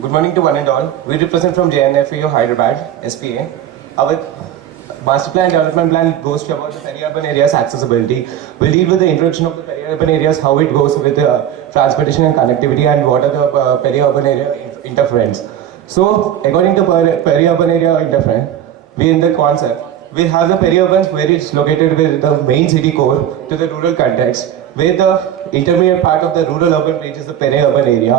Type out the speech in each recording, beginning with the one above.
Good morning to one and all. We represent from JNFAU Hyderabad, SPA. Our master plan development plan goes to about the peri-urban areas accessibility. We'll deal with the introduction of the peri-urban areas, how it goes with transportation and connectivity, and what are the peri-urban area interference. So, according to peri-urban area interference, we in the concept, we have the peri-urbans where it's located with the main city core to the rural context, where the intermediate part of the rural-urban reaches the peri-urban area,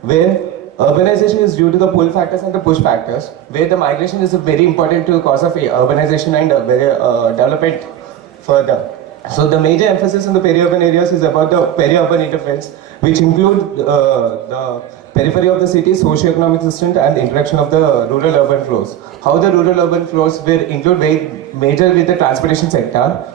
where urbanization is due to the pull factors and the push factors, where the migration is very important to the cause of urbanization and development further. So the major emphasis in the peri-urban areas is about the peri-urban interface, which include the periphery of the city, socio-economic system, and the interaction of the rural-urban flows. How the rural-urban flows will include very major with the transportation sector.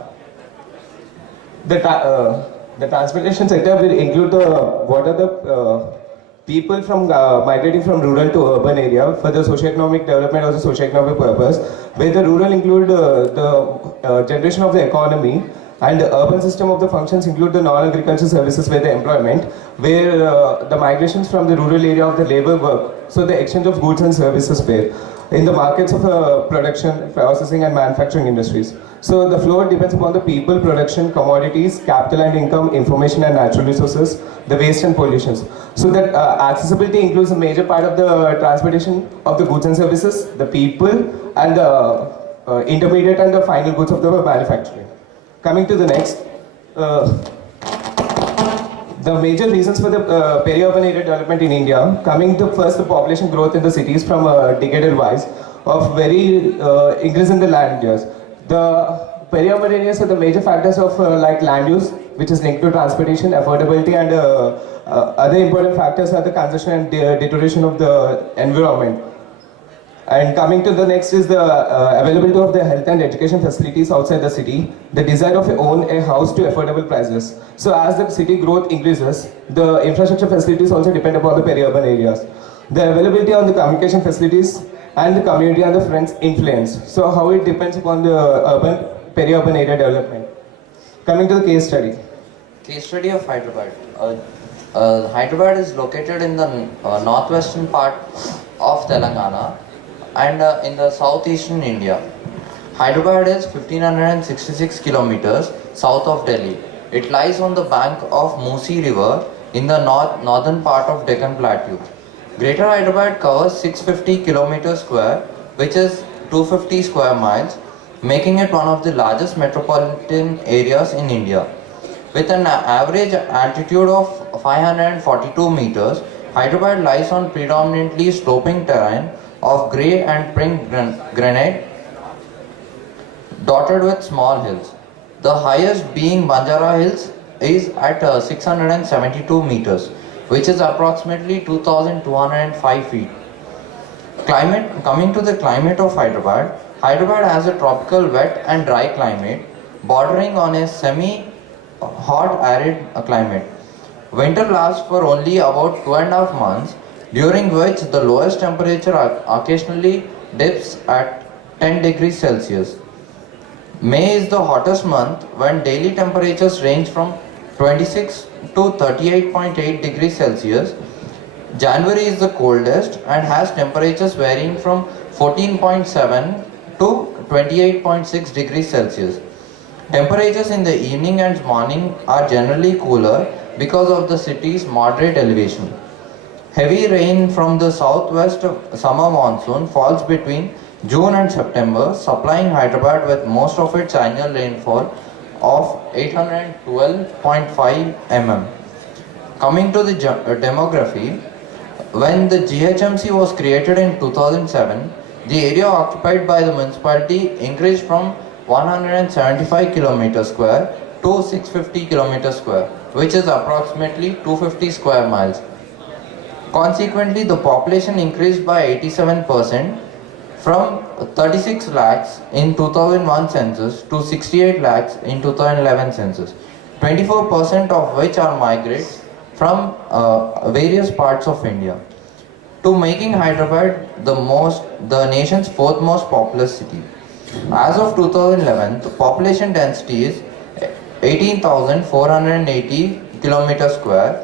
The transportation sector will include what are the people from migrating from rural to urban area for the socio-economic development or the socio-economic purpose, where the rural include the generation of the economy, and the urban system of the functions include the non-agricultural services where the employment, where the migrations from the rural area of the labor work, so the exchange of goods and services where in the markets of production, processing and manufacturing industries. So the flow depends upon the people, production, commodities, capital and income, information and natural resources, the waste and pollutions. So that accessibility includes a major part of the transportation of the goods and services, the people and the intermediate and the final goods of the manufacturing. Coming to the next, the major reasons for the peri-urban area development in India, coming to first the population growth in the cities from decadal wise of very increase in the land use. The peri-urban areas are the major factors of like land use, which is linked to transportation, affordability, and other important factors are the congestion and deterioration of the environment. And coming to the next is the availability of the health and education facilities outside the city, the desire of own a house to affordable prices. So as the city growth increases, the infrastructure facilities also depend upon the peri-urban areas. The availability on the communication facilities and the community and the friends influence. So how it depends upon the urban, peri-urban area development. Coming to the case study. Case study of Hyderabad. Hyderabad is located in the northwestern part of Telangana and in the southeastern India. Hyderabad is 1566 kilometers south of Delhi. It lies on the bank of Musi River in the northern part of Deccan Plateau. Greater Hyderabad covers 650 kilometers square, which is 250 square miles, making it one of the largest metropolitan areas in India. With an average altitude of 542 meters, Hyderabad lies on predominantly sloping terrain of grey and pink granite dotted with small hills. The highest being Banjara Hills is at 672 meters, which is approximately 2205 feet. Coming to the climate of Hyderabad, Hyderabad has a tropical wet and dry climate bordering on a semi-hot arid climate. Winter lasts for only about 2.5 months, during which the lowest temperature occasionally dips at 10 degrees Celsius. May is the hottest month when daily temperatures range from 26 to 38.8 degrees Celsius. January is the coldest and has temperatures varying from 14.7 to 28.6 degrees Celsius. Temperatures in the evening and morning are generally cooler because of the city's moderate elevation. Heavy rain from the southwest summer monsoon falls between June and September, supplying Hyderabad with most of its annual rainfall of 812.5 mm. Coming to the demography, when the GHMC was created in 2007, the area occupied by the municipality increased from 175 km square to 650 km square, which is approximately 250 square miles. Consequently, the population increased by 87% from 36 lakhs in 2001 census to 68 lakhs in 2011 census, 24% of which are migrants from various parts of India, to making Hyderabad the nation's fourth most populous city. As of 2011, the population density is 18,480 km square,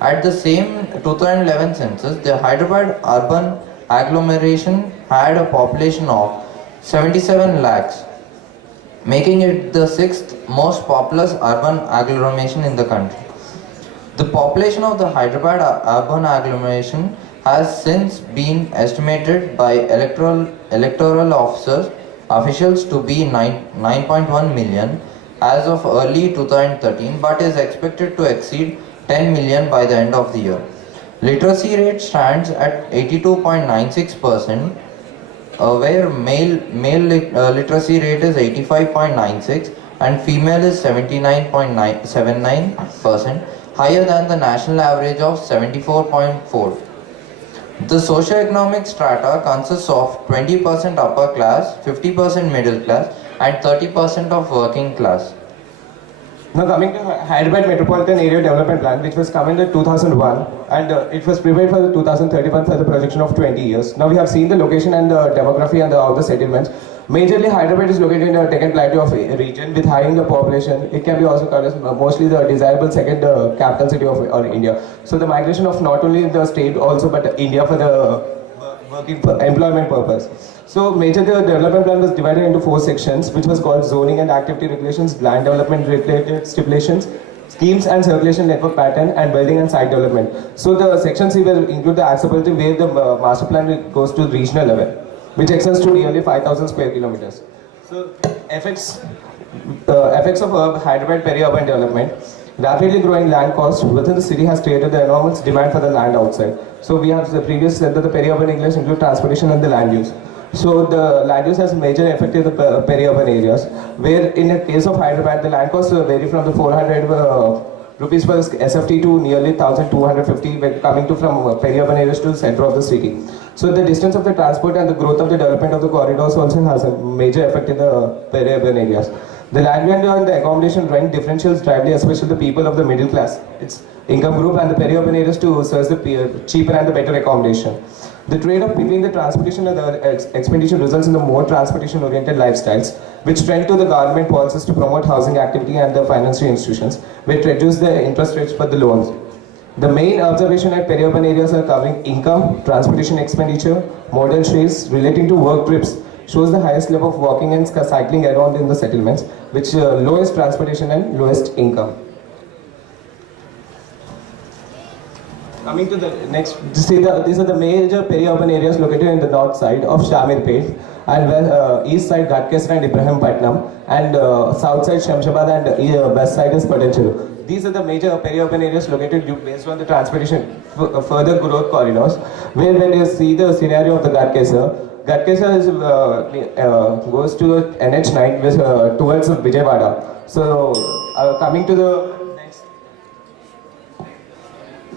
At the same 2011 census, the Hyderabad urban agglomeration had a population of 77 lakhs, making it the sixth most populous urban agglomeration in the country. The population of the Hyderabad urban agglomeration has since been estimated by electoral officials to be 9.1 million as of early 2013, but is expected to exceed 10 million by the end of the year. Literacy rate stands at 82.96%, where male literacy rate is 85.96 and female is 79.79%, higher than the national average of 74.4. The socio-economic strata consists of 20% upper class, 50% middle class and 30% of working class. Now coming to Hyderabad Metropolitan Area Development Plan, which was come in 2001, and it was prepared for the 2031 for the projection of 20 years. Now we have seen the location and the demography and all the settlements. Majorly Hyderabad is located in the Deccan Plateau of region with high in the population. It can be also called as mostly the desirable second capital city of India. So the migration of not only the state also but India for the working employment purpose. So major the development plan was divided into 4 sections, which was called zoning and activity regulations, land development related stipulations, schemes and circulation network pattern, and building and site development. So the section C will include the accessibility where the master plan goes to regional level, which extends to nearly 5,000 square kilometers. So effects of Hyderabad peri-urban development. Rapidly growing land cost within the city has created the enormous demand for the land outside. So we have the previous said that the peri-urban English include transportation and the land use. So the land use has major effect in the peri-urban areas, where in the case of Hyderabad, the land costs vary from the 400 rupees per SFT to nearly 1,250 when coming to from peri-urban areas to the center of the city. So the distance of the transport and the growth of the development of the corridors also has a major effect in the peri-urban areas. The land value and the accommodation rent differentials drive especially the people of the middle class, its income group and the peri-urban areas to search the cheaper and the better accommodation. The trade-off between the transportation and the expenditure results in the more transportation-oriented lifestyles, which trend to the government policies to promote housing activity and the financial institutions, which reduce the interest rates for the loans. The main observation at peri-urban areas are covering income, transportation expenditure, modal shares relating to work trips, shows the highest level of walking and cycling around in the settlements, which lowest transportation and lowest income. Coming to the next, these are the major peri-urban areas located in the north side of Shamirpet, and east side Ghatkesar and Ibrahimpatnam, and south side Shamshabad, and west side is Patancheru. These are the major peri-urban areas located based on the transportation further growth corridors, where when you see the scenario of the Ghatkesar is, goes to NH9 towards Vijayawada. So coming to the next.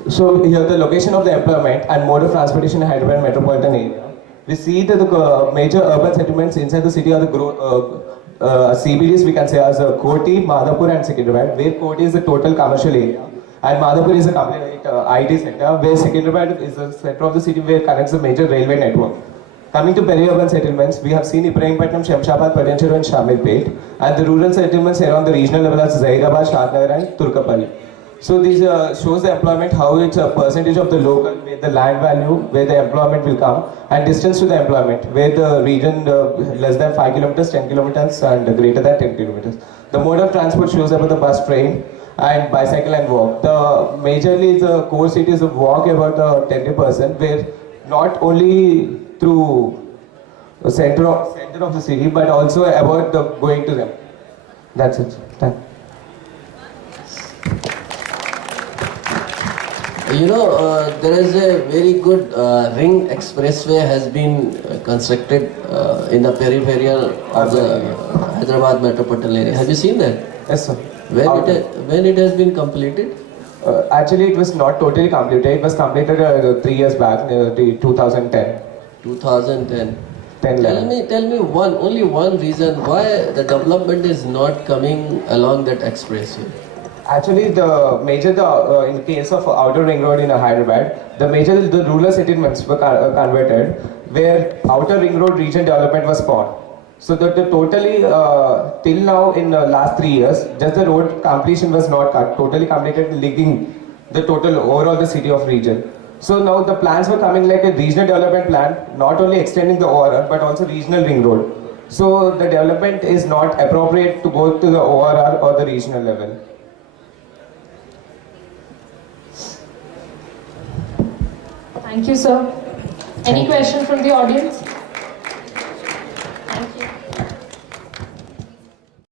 So here the location of the employment and mode of transportation in Hyderabad metropolitan area. We see that the major urban settlements inside the city are the CBDs, we can say as Koti, Madhapur and Secunderabad, where Koti is the total commercial area and Madhapur is a complete IT center, where Secunderabad is the center of the city where connects the major railway network. Coming to peri-urban settlements, we have seen Ibrahimpatnam, Shamshabad, Patancheru and Shamirpet, and the rural settlements around the regional level as Zahirabad, Shadnagar and Turkapalli. So these shows the employment, how it's a percentage of the local, where the land value, where the employment will come, and distance to the employment, where the region less than 5 kilometers, 10 kilometers, and greater than 10 kilometers. The mode of transport shows about the bus, train, and bicycle and walk. The majorly the core cities of walk about 20%, where not only through the center of the city, but also about the going to them. That's it. Thank you. You know, there is a very good ring expressway has been constructed in the peripheral of the Hyderabad metropolitan area. Have you seen that? Yes, sir. When it has been completed? Actually, it was not totally completed. It was completed 3 years back, 2010. 2010. Tell me only one reason why the development is not coming along that expressway. Actually, the major, in case of outer ring road in Hyderabad, the rural settlements were converted, where outer ring road region development was spawned. So that the totally, till now in the last 3 years, just the road completion was not totally completed, linking the total overall the city of region. So now the plans were coming like a regional development plan, not only extending the ORR but also regional ring road. So the development is not appropriate to go to the ORR or the regional level. Thank you, sir. Any question from the audience?